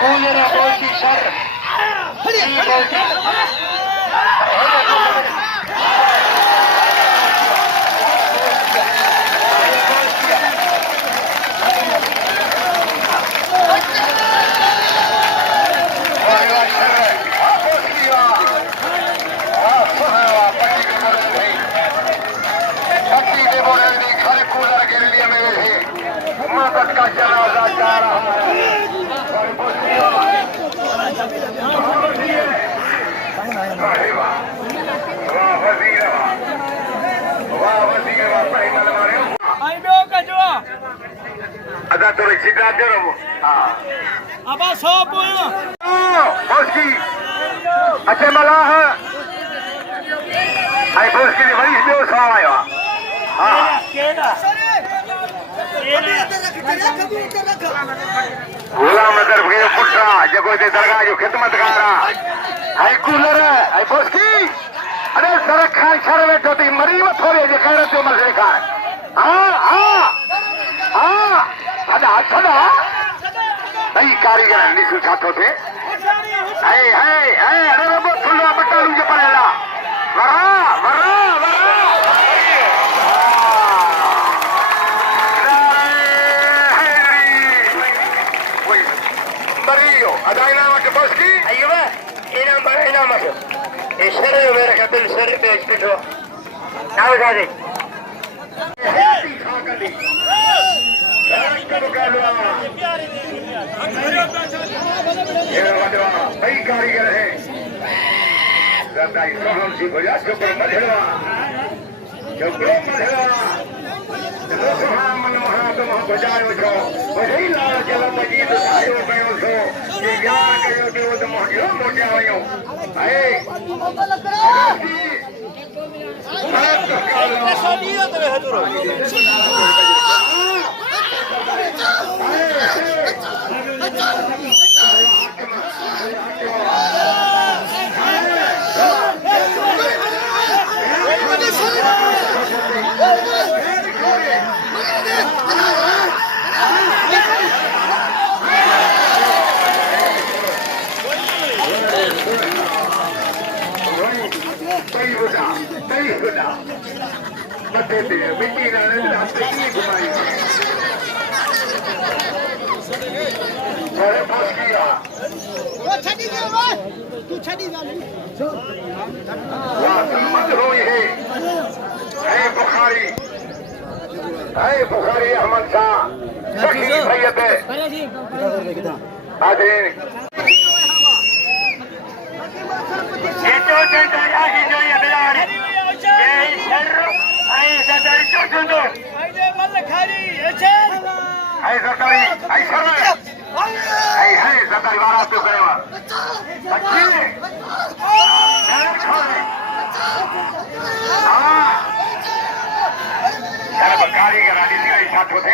Ulera bolti sar. का जनाजा जा रहा है ada tuh cerita dulu apa sopo bos ki अच्छा malah ai bos ki bari bio sawa हाँ गुलाम नजर के पुट्रा जगो दे दरगाह जो खिदमत गारा हाय कूलर हाय बोस्की अरे सरक खान शर बैठो ती मरी मत होवे जे खैरत जो मर खा हां हां हां अदा छड़ा नहीं कारीगर निसु छातो थे हाय हाय हाय अरे वो फुल्ला बटालू जे परेला वरा वरा वरा ada inama ke boski ayo inama ke isere mere ka bil sere be ispito nawe gade heti khakali rakko kalwa ye wadwa bai कारीगर है रंगाई सोहम जी बजाज के ऊपर मधेला जो मधेला मन महात्मा बजायो छो वही लाल जल मजीद आयो कयो छो ये यार कयो देव त मोटियो मोटिया आयो आए सनिया तरे हजरो मिट्टी अरे बस किया वो छड़ी दे वो तू छड़ी डाल वाह मत रो ये है बुखारी अहमद शाह शकील भैया पे हाजिर ये तो जनता की जो ये बिलाड़ ये शर आई सरकारी चोटुंदो आइले मल खारी एछे आई सरकारी आई शर आई है सरकारी वाला पे करेवा अच्छी है छोड़ दे हां कारीगर आदि का साथ होते